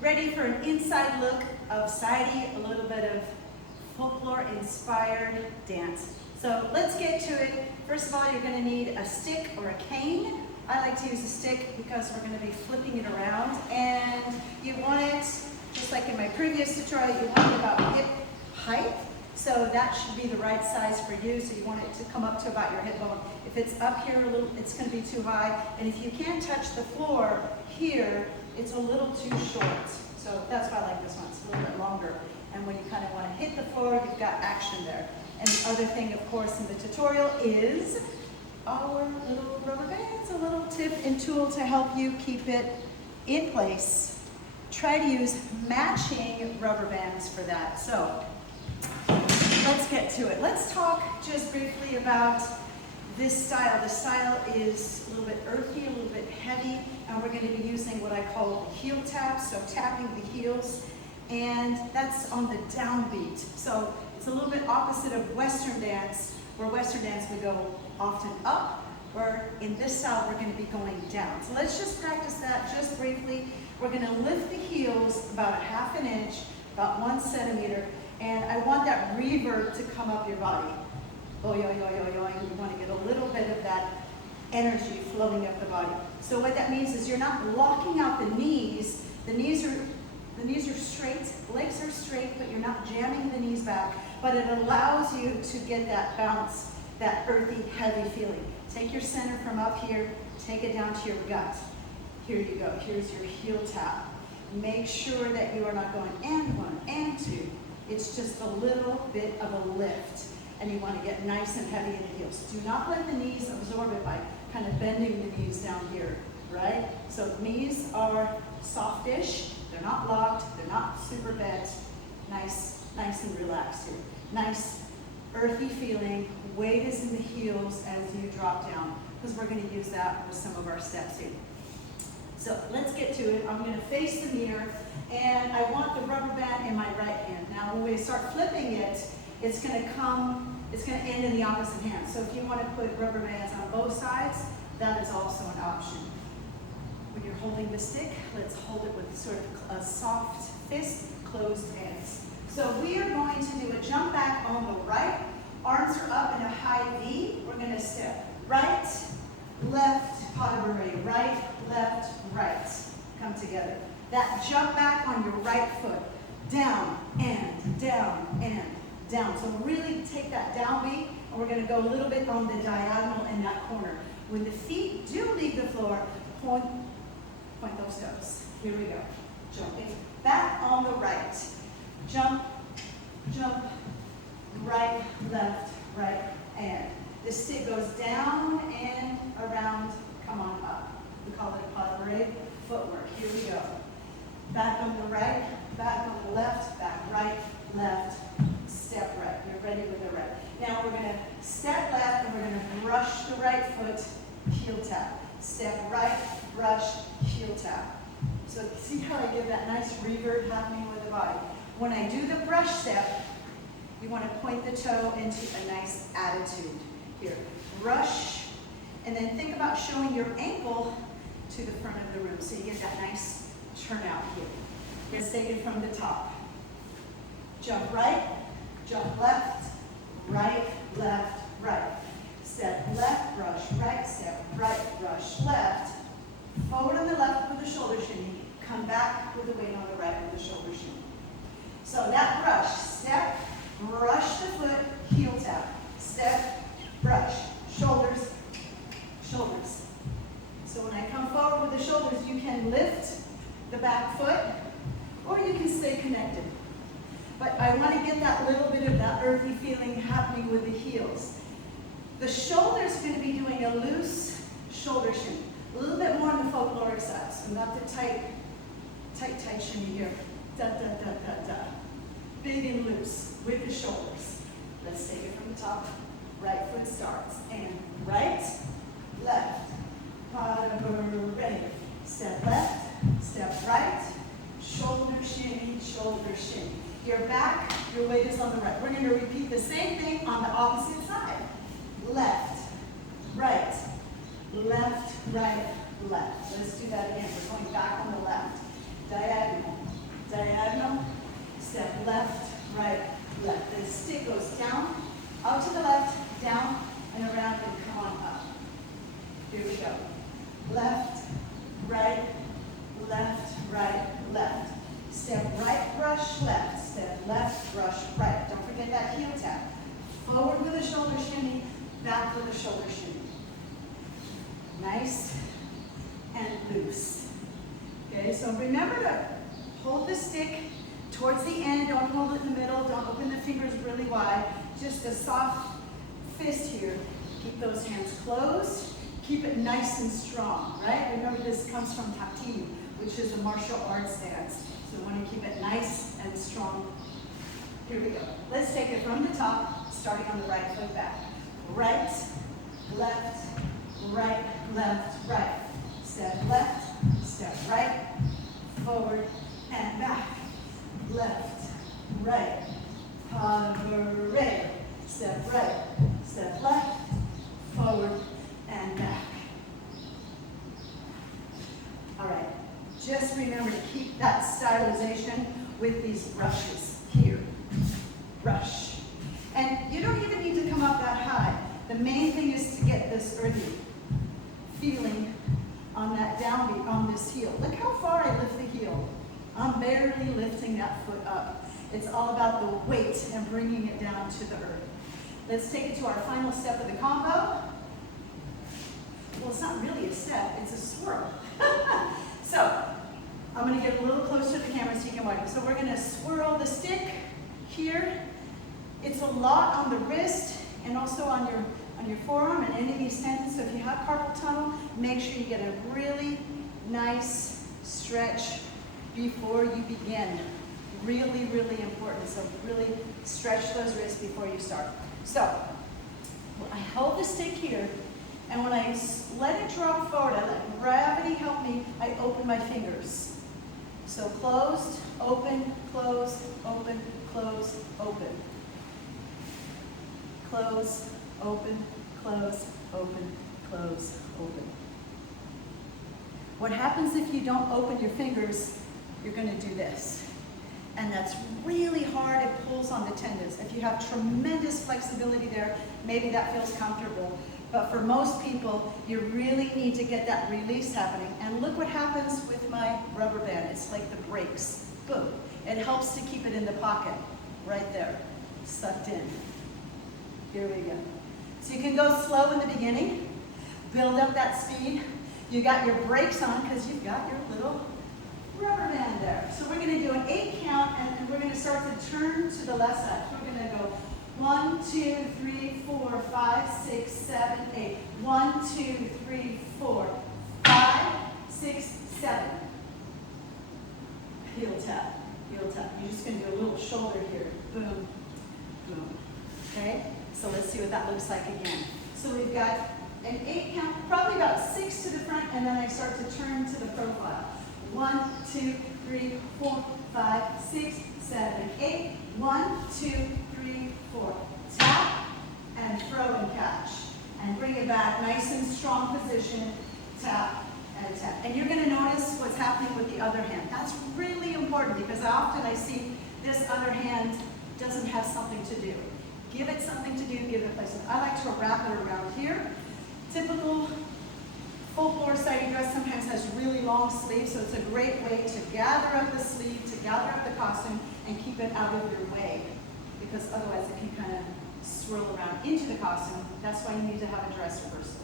ready for an inside look of Saidi, a little bit of folklore inspired dance. So let's get to it. First of all, you're going to need a stick or a cane. I like to use a stick because we're going to be flipping it around, and you want it, just like in my previous tutorial, you want it about hip height. So that should be the right size for you. So you want it to come up to about your hip bone. If it's up here a little, it's going to be too high. And if you can't touch the floor here, it's a little too short. So that's why I like this one. It's a little bit longer. And when you kind of want to hit the floor, you've got action there. And the other thing, of course, in the tutorial is our little rubber bands, a little tip and tool to help you keep it in place. Try to use matching rubber bands for that. So let's get to it. Let's talk just briefly about this style. The style is a little bit earthy, a little bit heavy, and we're going to be using what I call the heel tap, so tapping the heels, and that's on the downbeat. So it's a little bit opposite of Western dance, where Western dance we go often up, or in this style we're going to be going down. So let's just practice that just briefly. We're going to lift the heels about a half an inch, about 1 centimeter, and I want that reverb to come up your body. Oh, yo, yo, yo, yo, and you want to get a little bit of that energy flowing up the body. So what that means is you're not locking out the knees. The knees are straight, legs are straight, but you're not jamming the knees back, but it allows you to get that bounce, that earthy, heavy feeling. Take your center from up here, take it down to your gut. Here you go, here's your heel tap. Make sure that you are not going and 1 and 2. It's just a little bit of a lift, and you want to get nice and heavy in the heels. Do not let the knees absorb it by kind of bending the knees down here, right? So knees are softish, they're not locked, they're not super bent. Nice and relaxed here. Nice earthy feeling. Weight is in the heels as you drop down, because we're going to use that with some of our steps here. So let's get to it. I'm going to face the mirror, and I want the rubber band in my right hand. Now when we start flipping it, it's going to end in the opposite hand. So if you want to put rubber bands on both sides, that is also an option. When you're holding the stick, let's hold it with sort of a soft fist, closed hands. So we are going to do a jump back on the right. Arms are up in a high V. We're going to step right, left, pas de bourrée, right, left, right. Come together. That jump back on your right foot. Down and down and down. So really take that downbeat, and we're going to go a little bit on the diagonal in that corner. When the feet do leave the floor, point those toes. Here we go. Jumping back on the right. Jump, jump, right, left, right, and the stick goes down and around, come on up. We call it a pas de bourrée footwork. Here we go. Back on the right, back on the left, back right, left, step right. You're ready with the right. Now we're going to step left, and we're going to brush the right foot, heel tap. Step right, brush, heel tap. So see how I give that nice reverb happening with the body. When I do the brush step, you want to point the toe into a nice attitude. Here, brush, and then think about showing your ankle to the front of the room so you get that nice turnout here. Let's take it from the top. Jump right, jump left, right, left, right. Step left, brush, right, step right, brush, left. Forward on the left with the shoulder shinny. Come back with the weight on the right with the shoulder shinny. So that brush, step, brush the foot, heel tap. Step, brush, shoulders, shoulders. So when I come forward with the shoulders, you can lift the back foot, or you can stay connected. But I want to get that little bit of that earthy feeling happening with the heels. The shoulder's going to be doing a loose shoulder shimmy. A little bit more on the folkloric side, so not the tight shimmy here. Da, da, da, da, da. Big and loose with the shoulders. Let's take it from the top. Right foot starts. And right, left. Pas de bourrée. Step left, step right. Shoulder shimmy, shoulder shimmy. Your back, your weight is on the right. We're going to repeat the same thing on the opposite side. Left, right, left, right, left. Let's do that again. We're going back on the left. Diagonal. step left, right, left. The stick goes down, out to the left, down, and around, and come on up. Here we go. Left, right, left, right, left. Step right, brush left. Step left, brush right. Don't forget that heel tap. Forward with a shoulder shimmy, back with a shoulder shimmy. Nice and loose. Okay, so remember to hold the stick towards the end. Don't hold it in the middle. Don't open the fingers really wide. Just a soft fist here. Keep those hands closed. Keep it nice and strong, right? Remember, this comes from Tati, which is a martial arts dance. So we want to keep it nice and strong. Here we go. Let's take it from the top, starting on the right foot back. Right, left, right, left, right. Step left, step right, forward and back. Left, right, hover, step right, step left, forward and back. All right, just remember to keep that stylization with these brushes here. Brush. And you don't even need to come up that high. The main thing is to get this earthy feeling on that downbeat on this heel. Look how far I lift the heel. I'm barely lifting that foot up. It's all about the weight and bringing it down to the earth. Let's take it to our final step of the combo. Well, it's not really a step, it's a swirl. So, I'm going to get a little closer to the camera so you can watch it. So we're going to swirl the stick here. It's a lot on the wrist and also on your forearm and any of these tendons. So if you have carpal tunnel, make sure you get a really nice stretch before you begin. Really, really important. So really stretch those wrists before you start. So I hold the stick here, and when I let it drop forward, I let gravity help me, I open my fingers. So closed, open, closed, open, close, open. Close, open, close, open, close, open. What happens if you don't open your fingers? You're going to do this. And that's really hard. It pulls on the tendons. If you have tremendous flexibility there, maybe that feels comfortable. But for most people, you really need to get that release happening. And look what happens with my rubber band. It's like the brakes. Boom. It helps to keep it in the pocket. Right there. Sucked in. Here we go. So you can go slow in the beginning. Build up that speed. You got your brakes on because you've got your little rubber band there. So we're going to do an 8 count, and we're going to start to turn to the left side. So we're going to go 1, 2, 3, 4, 5, 6, 7, 8. 1, 2, 3, 4, 5, 6, 7. Heel tap, heel tap. You're just going to do a little shoulder here. Boom, boom. Okay? So let's see what that looks like again. So we've got an 8 count, probably about 6 to the front, and then I start to turn to the profile. 1, 2, 3, 4, 5, 6, 7, 8. 1, 2, 3, 4. Tap and throw and catch. And bring it back, nice and strong position. Tap and tap. And you're going to notice what's happening with the other hand. That's really important because often I see this other hand doesn't have something to do. Give it something to do, give it placement. I like to wrap it around here. Typical full floor Saidi dress sometimes has really long sleeves, so it's a great way to gather up the sleeve, to gather up the costume, and keep it out of your way. Because otherwise it can kind of swirl around into the costume. That's why you need to have a dress rehearsal.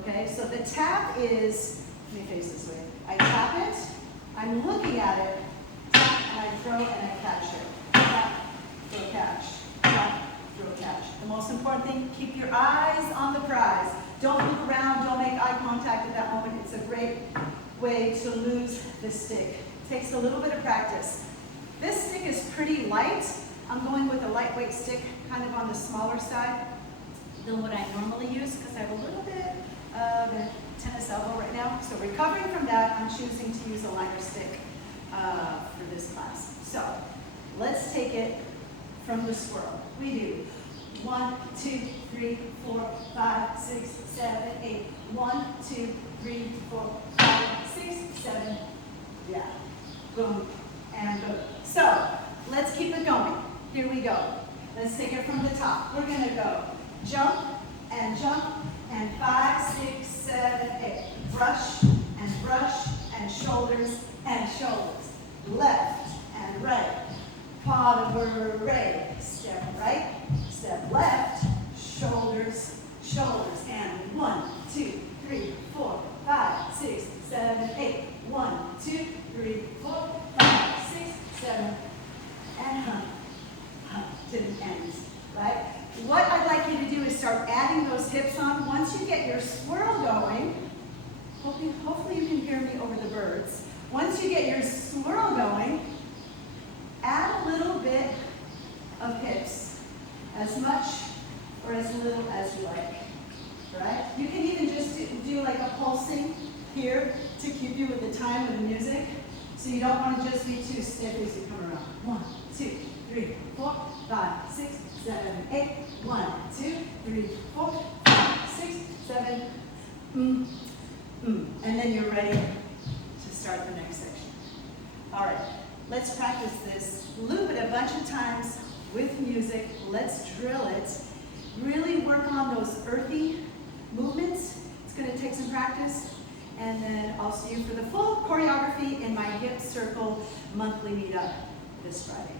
Okay, so the tap is, let me face this way. I tap it, I'm looking at it, tap, and I throw and I catch it. Tap, throw, catch. Tap, throw, catch. The most important thing, keep your eyes on the prize. Don't look around, don't make eye contact at that moment. It's a great way to lose the stick. It takes a little bit of practice. This stick is pretty light. I'm going with a lightweight stick, kind of on the smaller side than what I normally use because I have a little bit of a tennis elbow right now. So recovering from that, I'm choosing to use a lighter stick for this class. So let's take it from the swirl. We do 1, 2, 3, 4, 5, 6, 7, 8. 1, 2, 3, 4, 5, 6, 7. Yeah. Boom and boom. So Let's keep it going. Here we go. Let's take it from the top. We're gonna go jump and 5, 6, 7, 8. Brush and shoulders and shoulders. Left and right. Pas de bourrée. Step right, step left, shoulders, shoulders. And 1, 2, 3, 4, 5, 6, 7, 8. 1, 2, 3, 4, 5, 6, 7, and hump to the ends, right? What I'd like you to do is start adding those hips on. Once you get your swirl going, hopefully you can hear me over the birds. Once you get your swirl going, add a little bit of hips, as much or as little as you like, right? You can even just do like a pulsing here to keep you with the time of the music. So you don't want to just be too stiff as you come around. 1, 2, 3, 4, 5, 6, 7, 8. 1, 2, 3, 4, 5, 6, 7. And then you're ready to start the next section. All right, let's practice this. Loop it a bunch of times with music. Let's drill it. Really work on those earthy movements. It's going to take some practice. And then I'll see you for the full choreography in my Hip Circle monthly meetup this Friday.